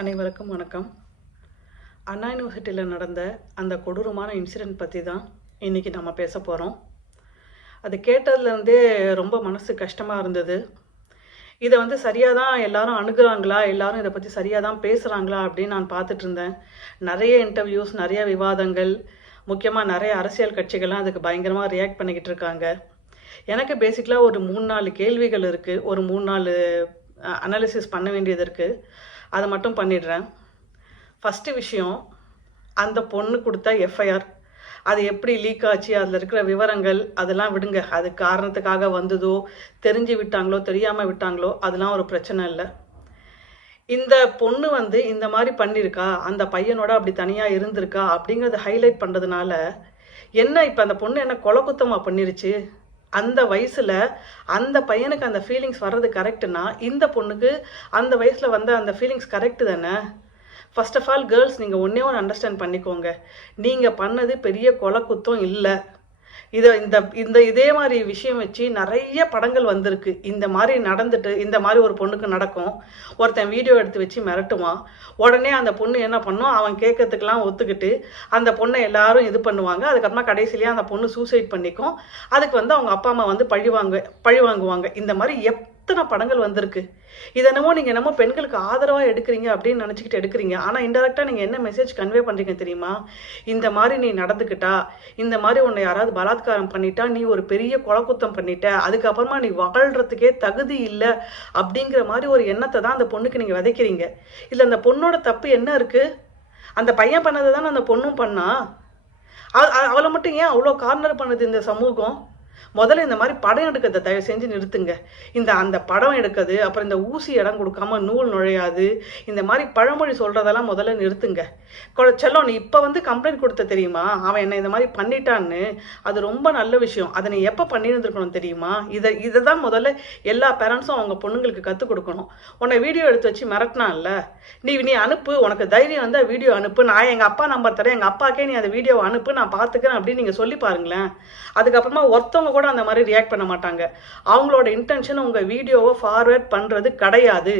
அனைவருக்கும் வணக்கம். அண்ணா யூனிவர்சிட்டியில் நடந்த அந்த கொடூரமான இன்சிடெண்ட் பற்றி தான் இன்றைக்கி நம்ம பேச போகிறோம் அது கேட்டதுலேருந்தே ரொம்ப மனசு கஷ்டமாக இருந்தது. இதை வந்து சரியாக தான் எல்லாரும் அணுகிறாங்களா? எல்லாரும் இதை பற்றி சரியாக தான் பேசுகிறாங்களா அப்படின்னு நான் பார்த்துட்டு இருந்தேன் நிறைய இன்டர்வியூஸ் நிறைய விவாதங்கள் முக்கியமாக நிறைய அரசியல் கட்சிகள்லாம் அதுக்கு பயங்கரமாக ரியாக்ட் பண்ணிக்கிட்டு இருக்காங்க எனக்கு பேசிக்கலாக ஒரு மூணு நாலு கேள்விகள் இருக்குது ஒரு மூணு நாலு அனாலிசிஸ் பண்ண வேண்டியது இருக்குது அதை மட்டும் பண்ணிடுறேன். ஃபஸ்ட்டு விஷயம் அந்த பொண்ணு கொடுத்த எஃப்ஐஆர் அது எப்படி லீக் ஆச்சு அதில் இருக்கிற விவரங்கள் அதெல்லாம் விடுங்க. அது காரணத்துக்காக வந்ததோ தெரிஞ்சு விட்டாங்களோ தெரியாமல் விட்டாங்களோ அதெல்லாம் ஒரு பிரச்சனை இல்லை. இந்த பொண்ணு வந்து இந்த மாதிரி பண்ணியிருக்கா அந்த பையனோட அப்படி தனியாக இருந்திருக்கா அப்படிங்கிறத ஹைலைட் பண்ணுறதுனால என்ன இப்போ அந்த பொண்ணு என்ன கொலை குத்தமாக பண்ணிருச்சு? அந்த வயசில் அந்த பையனுக்கு அந்த ஃபீலிங்ஸ் வர்றது கரெக்டுனா இந்த பொண்ணுக்கு அந்த வயசில் வந்த அந்த ஃபீலிங்ஸ் கரெக்டு தானே? ஃபர்ஸ்ட் ஆஃப் ஆல் கேர்ள்ஸ் நீங்கள் ஒன்றே ஒன்று அண்டர்ஸ்டாண்ட் பண்ணிக்கோங்க. நீங்கள் பண்ணது பெரிய கொலை குத்தம் இல்லை. இதை இந்த இந்த இதே மாதிரி விஷயம் வச்சு நிறைய படங்கள் வந்திருக்கு. இந்த மாதிரி நடந்துட்டு இந்த மாதிரி ஒரு பொண்ணுக்கு நடக்கும். ஒருத்தன் வீடியோ எடுத்து வச்சு மிரட்டுவான். உடனே அந்த பொண்ணு என்ன பண்ணும்? அவன் கேட்கறதுக்கெல்லாம் ஒத்துக்கிட்டு அந்த பொண்ணை எல்லாரும் இது பண்ணுவாங்க. அதுக்கப்புறமா கடைசிலேயே அந்த பொண்ணு சூசைட் பண்ணிக்கும். அதுக்கு வந்து அவங்க அப்பா அம்மா வந்து பழி வாங்க பழி வாங்குவாங்க. இந்த மாதிரி எத்தனை படங்கள் வந்திருக்கு. இது நீங்கள் என்னமோ பெண்களுக்கு ஆதரவாக எடுக்கிறீங்க அப்படின்னு நினச்சிக்கிட்டு எடுக்கிறீங்க. ஆனால் இன்டெரக்டாக நீங்கள் என்ன மெசேஜ் கன்வே பண்ணுறீங்க தெரியுமா? இந்த மாதிரி நீ நடந்துக்கிட்டா இந்த மாதிரி உன்னை யாராவது பலாத்காரம் பண்ணிட்டா நீ ஒரு பெரிய குலக்குத்தம் பண்ணிட்ட அதுக்கப்புறமா நீ வாழ்கிறதுக்கே தகுதி இல்லை அப்படிங்கிற மாதிரி ஒரு எண்ணத்தை தான் அந்த பொண்ணுக்கு நீங்கள் விதைக்கிறீங்க. இல்லை அந்த பொண்ணோட தப்பு என்ன இருக்குது அந்த பையன் பண்ணதை தானே அந்த பொண்ணும் பண்ணா? அவளை மட்டும் ஏன் அவ்வளோ கார்னர் பண்ணுது இந்த சமூகம்? முதல்ல இந்த மாதிரி படம் எடுக்கிறத தயவு செஞ்சு நிறுத்துங்க. இந்த அந்த படம் எடுக்கிறது அப்புறம் இந்த ஊசி இடம் கொடுக்காம நூல் நுழையாது இந்த மாதிரி பழமொழி சொல்றதெல்லாம் முதல்ல நிறுத்துங்க. கொ- செல்லம் நீ இப்போ வந்து கம்ப்ளைண்ட் கொடுத்த தெரியுமா? அவன் என்ன இந்த மாதிரி பண்ணிட்டான்னு. அது ரொம்ப நல்ல விஷயம். அதை நீ எப்போ பண்ணியிருந்துருக்கணும் தெரியுமா? இதை இதை தான் முதல்ல எல்லா பேரண்ட்ஸும் அவங்க பொண்ணுங்களுக்கு கற்றுக் கொடுக்கணும். உன்னை வீடியோ எடுத்து வச்சு மிரட்டினான்ல. நீ நீ அனுப்பு. உனக்கு தைரியம் இருந்தால் வீடியோ அனுப்பு. நான் எங்கள் அப்பா நம்பர் தரேன். எங்கள் அப்பாக்கே நீ அந்த வீடியோவை அனுப்பு. நான் பார்த்துக்கிறேன் அப்படின்னு நீங்கள் சொல்லி பாருங்களேன். அதுக்கப்புறமா ஒருத்தவங்க கூட அந்த மாதிரி ரியாக்ட் பண்ண மாட்டாங்க. அவங்களோட இன்டென்ஷன் உங்கள் வீடியோவை ஃபார்வேர்ட் பண்ணுறது கிடையாது.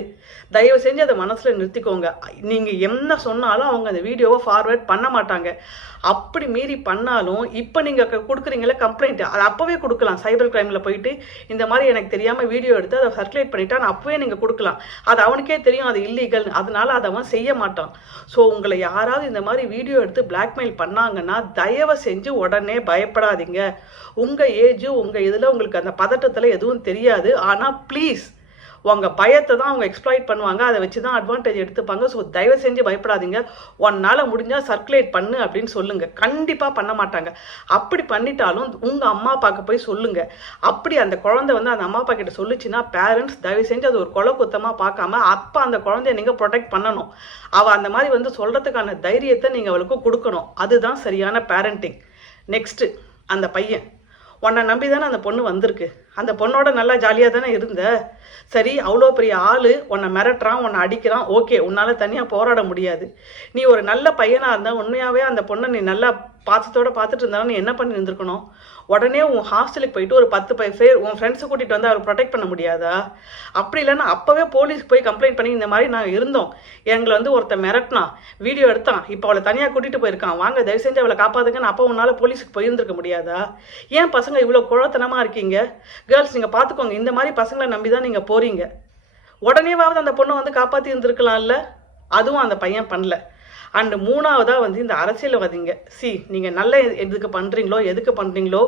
தயவு செஞ்சு அதை மனசில் நிறுத்திக்கோங்க. நீங்கள் என்ன சொன்னாலும் அவங்க அந்த வீடியோவை ஃபார்வேர்ட் பண்ண மாட்டாங்க. அப்படி மீறி பண்ணாலும் இப்போ நீங்கள் கொடுக்குறீங்களே கம்ப்ளைண்ட் அது அப்போவே கொடுக்கலாம். சைபர் கிரைமில் போயிட்டு இந்த மாதிரி எனக்கு தெரியாமல் வீடியோ எடுத்து அதை சர்க்குலேட் பண்ணிட்டான்னு அப்போவே நீங்கள் கொடுக்கலாம். அது அவனுக்கே தெரியும். அது இல்லீகல் அதனால அதை அவன் செய்ய மாட்டான். ஸோ உங்களை யாராவது இந்த மாதிரி வீடியோ எடுத்து பிளாக்மெயில் பண்ணாங்கன்னா தயவு செஞ்சு உடனே பயப்படாதீங்க. உங்கள் ஏஜ் உங்கள் இதில் உங்களுக்கு அந்த பதட்டத்தில் எதுவும் தெரியாது. ஆனால் ப்ளீஸ் உங்கள் பயத்தை தான் அவங்க எக்ஸ்ப்ளாய்ட் பண்ணுவாங்க. அதை வச்சு தான் அட்வான்டேஜ் எடுத்துப்பாங்க. ஸோ தயவு செஞ்சு பயப்படாதீங்க. உன்னால் முடிஞ்சால் சர்க்குலேட் பண்ணு அப்படின்னு சொல்லுங்கள் கண்டிப்பாக பண்ண மாட்டாங்க. அப்படி பண்ணிட்டாலும் உங்கள் அம்மா அப்பாவுக்கு போய் சொல்லுங்கள் அப்படி அந்த குழந்தை வந்து அந்த அம்மா அப்பா கிட்ட சொல்லுச்சுன்னா பேரண்ட்ஸ் தயவு செஞ்சு அது ஒரு கொலை குத்தமாக பார்க்காம அப்போ அந்த குழந்தைய நீங்கள் ப்ரொடெக்ட் பண்ணணும். அவள் அந்த மாதிரி வந்து சொல்கிறதுக்கான தைரியத்தை நீங்கள் அவளுக்கு கொடுக்கணும். அதுதான் சரியான பேரண்டிங் நெக்ஸ்ட்டு அந்த பையன். உன்னை நம்பி தானே அந்த பொண்ணு வந்திருக்கு? அந்த பொண்ணோட நல்லா ஜாலியாக தானே இருந்த. சரி அவ்வளோ பெரிய ஆள் உன்னை மிரட்டுறான் உன்னை அடிக்கிறான் ஓகே உன்னால் தனியாக போராட முடியாது. நீ ஒரு நல்ல பையனாக இருந்தால் உண்மையாகவே அந்த பொண்ணை நீ நல்லா பாசத்தோட பார்த்துட்டு இருந்தாலும் நீ என்ன பண்ணி இருந்திருக்கணும்? உடனே உன் ஹாஸ்டலுக்கு போயிட்டு ஒரு பத்து பை பேர் உன் ஃப்ரெண்ட்ஸை கூட்டிகிட்டு வந்து அவர் ப்ரொடெக்ட் பண்ண முடியாதா? அப்படி இல்லைன்னா அப்போவே போலீஸ்க்கு போய் கம்ப்ளைண்ட் பண்ணி இந்த மாதிரி நாங்கள் இருந்தோம். எங்களை வந்து ஒருத்தன் மிரட்டினான் வீடியோ எடுத்தான். இப்போ அவளை தனியாக கூட்டிகிட்டு போயிருக்கான். வாங்க தயவு செஞ்சு அவளை காப்பாதுங்கன்னு அப்போ உன்னால் போலீஸுக்கு போயிருந்திருக்க முடியாதா? ஏன் பசங்க இவ்வளோ குழத்தனமாக இருக்கீங்க? கேர்ள்ஸ் நீங்கள் பார்த்துக்கோங்க இந்த மாதிரி பசங்களை நம்பி தான் நீங்கள் போகிறீங்க உடனேவாவது அந்த பொண்ணை வந்து காப்பாற்றி இருந்திருக்கலாம்ல அதுவும் அந்த பையன் பண்ணல. அண்டு மூணாவதாக வந்து இந்த அரசியல்வாதிங்க. சி நீங்கள் நல்ல எதுக்கு பண்ணுறீங்களோ எதுக்கு பண்ணுறீங்களோ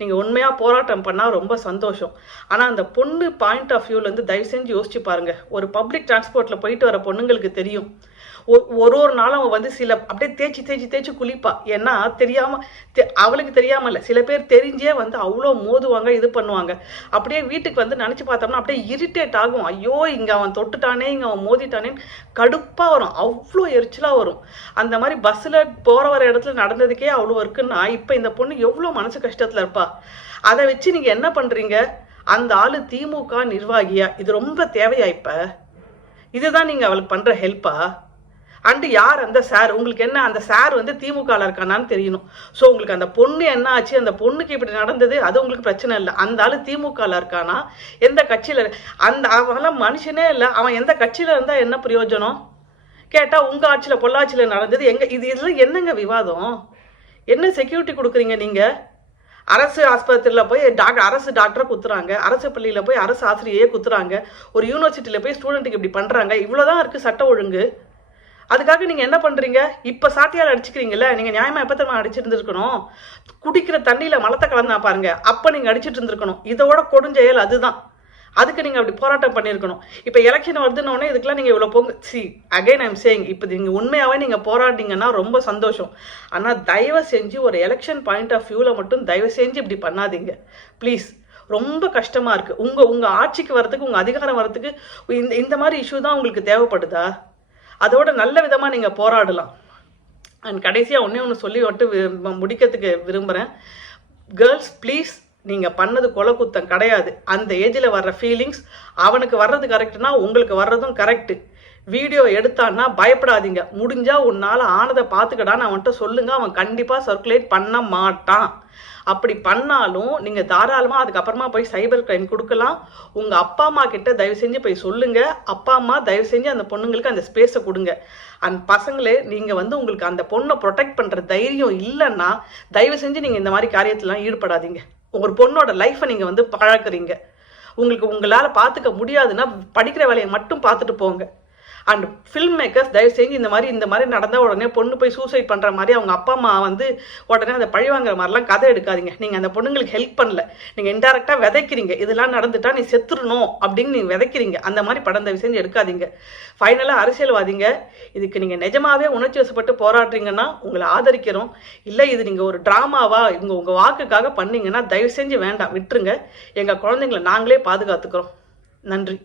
நீங்கள் உண்மையாக போராட்டம் பண்ணால் ரொம்ப சந்தோஷம். ஆனால் அந்த பொண்ணு பாயிண்ட் ஆஃப் வியூலேருந்து தயவு செஞ்சு யோசிச்சு பாருங்க. ஒரு பப்ளிக் டிரான்ஸ்போர்ட்டில் போயிட்டு வர பொண்ணுங்களுக்கு தெரியும். ஒரு ஒரு நாளும் அவன் வந்து சில அப்படியே தேய்ச்சி தேய்ச்சி தேய்ச்சி குளிப்பா. ஏன்னா தெரியாமல் அவளுக்கு தெரியாமல் இல்லை சில பேர் தெரிஞ்சே வந்து அவ்வளோ மோதுவாங்க இது பண்ணுவாங்க. அப்படியே வீட்டுக்கு வந்து நினச்சி பார்த்தோம்னா அப்படியே இரிட்டேட் ஆகும். ஐயோ இங்கே அவன் தொட்டுட்டானே இங்கே அவன் மோதிட்டானேன்னு கடுப்பாக வரும். அவ்வளோ எரிச்சலாக வரும். அந்த மாதிரி பஸ்ஸில் போகிற வர இடத்துல நடந்ததுக்கே அவ்வளோ இருக்குன்னா இப்போ இந்த பொண்ணு எவ்வளோ மனசு கஷ்டத்தில் இருப்பா. அதை வச்சு நீங்கள் என்ன பண்ணுறீங்க அந்த ஆள் திமுக நிர்வாகியா? இது ரொம்ப தேவையா இப்போ? இதுதான் நீங்கள் அவளுக்கு பண்ணுற ஹெல்ப்பா அண்டு யார் அந்த சார் உங்களுக்கு என்ன அந்த சார் வந்து திமுகவில் இருக்கானான்னு தெரியணும். ஸோ உங்களுக்கு அந்த பொண்ணு என்ன ஆச்சு? அந்த பொண்ணுக்கு இப்படி நடந்தது? அது உங்களுக்கு பிரச்சனை இல்லை. அந்த ஆள் திமுகவில் இருக்கானா? எந்த கட்சியில்? அந்த அவன்லாம் மனுஷனே இல்லை. அவன் எந்த கட்சியில் இருந்தால் என்ன பிரயோஜனம்? கேட்டால் உங்கள் ஆட்சியில் பொள்ளாச்சியில் நடந்தது எங்கே இது இதில் என்னங்க விவாதம்? என்ன செக்யூரிட்டி கொடுக்குறீங்க நீங்கள் அரசு ஆஸ்பத்திரியில் போய் டாக்டர் அரசு டாக்டரை குத்துறாங்க. அரசு பள்ளியில் போய் அரசு ஆசிரியையே குத்துறாங்க. ஒரு யூனிவர்சிட்டியில் போய் ஸ்டூடெண்ட்டுக்கு இப்படி பண்ணுறாங்க இவ்வளோதான் இருக்குது சட்ட ஒழுங்கு. அதுக்காக நீங்கள் என்ன பண்ணுறீங்க இப்போ சாத்தியால் அடிச்சுக்கிறீங்கல்ல நீங்கள் நியாயமாக எப்போ தெரியுமா அடிச்சிருந்துருக்கணும்? குடிக்கிற தண்ணியில் மலத்தை கலந்தா பாருங்க அப்போ நீங்கள் அடிச்சிட்டு இருந்திருக்கணும். இதோட கொடுஞ்செயல் அதுதான். அதுக்கு நீங்கள் அப்படி போராட்டம் பண்ணியிருக்கணும். இப்போ எலெக்ஷன் வருதுன்னொடனே இதுக்கெல்லாம் நீங்கள் இவ்வளோ போங்க. சி அகைன் ஐம் சேயிங் இப்போ நீங்கள் உண்மையாகவே நீங்கள் போராடிங்கன்னா ரொம்ப சந்தோஷம். ஆனால் தயவு செஞ்சு ஒரு எலெக்ஷன் பாயிண்ட் ஆஃப் வியூவில் மட்டும் தயவு செஞ்சு இப்படி பண்ணாதீங்க. ப்ளீஸ் ரொம்ப கஷ்டமாக இருக்குது உங்கள் உங்கள் ஆட்சிக்கு வரதுக்கு உங்கள் அதிகாரம் வரதுக்கு இந்த இந்த மாதிரி இஷ்யூ தான் உங்களுக்கு தேவைப்படுதா? அதோட நல்ல விதமாக நீங்கள் போராடலாம். அண்ட் கடைசியாக ஒன்றே ஒன்று சொல்லி விட்டு வி- முடிக்கிறதுக்கு விரும்புகிறேன் கேர்ள்ஸ் ப்ளீஸ் நீங்கள் பண்ணது கொலை குத்தம் கிடையாது. அந்த ஏஜில் வர்ற ஃபீலிங்ஸ் அவனுக்கு வர்றது கரெக்டுனா உங்களுக்கு வர்றதும் கரெக்டு வீடியோ எடுத்தான்னா பயப்படாதீங்க. முடிஞ்சால் உன்னால் ஆனதை பார்த்துக்கடான்னு அவன்கிட்ட சொல்லுங்க அவன் கண்டிப்பாக சர்க்குலேட் பண்ண மாட்டான். அப்படி பண்ணாலும் நீங்கள் தாராளமாக அதுக்கப்புறமா போய் சைபர் கிரைம் கொடுக்கலாம். உங்கள் அப்பா அம்மா கிட்ட தயவு செஞ்சு போய் சொல்லுங்க. அப்பா அம்மா தயவு செஞ்சு அந்த பொண்ணுங்களுக்கு அந்த ஸ்பேஸை கொடுங்க. அந்த பசங்களே நீங்கள் வந்து உங்களுக்கு அந்த பொண்ணை ப்ரொடெக்ட் பண்ணுற தைரியம் இல்லைன்னா தயவு செஞ்சு நீங்கள் இந்த மாதிரி காரியத்திலாம் ஈடுபடாதீங்க. ஒரு பொண்ணோட லைஃப்பை நீங்கள் வந்து பழக்கிறீங்க உங்களுக்கு உங்களால் பார்த்துக்க முடியாதுன்னா படிக்கிற வேலையை மட்டும் பார்த்துட்டு போங்க. அண்ட் ஃபில்ம் மேக்கர்ஸ் தயவு செஞ்சு இந்த மாதிரி இந்த மாதிரி நடந்தால் உடனே பொண்ணு போய் சூசைட் பண்ணுற மாதிரி அவங்க அப்பா அம்மா வந்து உடனே அதை பழி வாங்குற மாதிரிலாம் கதை எடுக்காதீங்க. நீங்கள் அந்த பொண்ணுங்களுக்கு ஹெல்ப் பண்ணல. நீங்கள் இன்டெரக்டாக விதைக்கிறீங்க. இதெல்லாம் நடந்துட்டா நீ செத்துடணும் அப்படின்னு நீங்கள் விதைக்கிறீங்க. அந்த மாதிரி படம் தயவு செஞ்சு எடுக்காதீங்க. ஃபைனலாக அரசியல்வாதிங்க இதுக்கு நீங்கள் நிஜமாவே உணர்ச்சி வசப்பட்டு போராடுறீங்கன்னா உங்களை ஆதரிக்கிறோம். இல்லை இது நீங்கள் ஒரு ட்ராமாவா இவங்க உங்கள் வாக்குக்காக பண்ணீங்கன்னா தயவு செஞ்சு வேண்டாம். விட்டுருங்க. எங்கள் குழந்தைங்களை நாங்களே பாதுகாத்துக்கிறோம். நன்றி.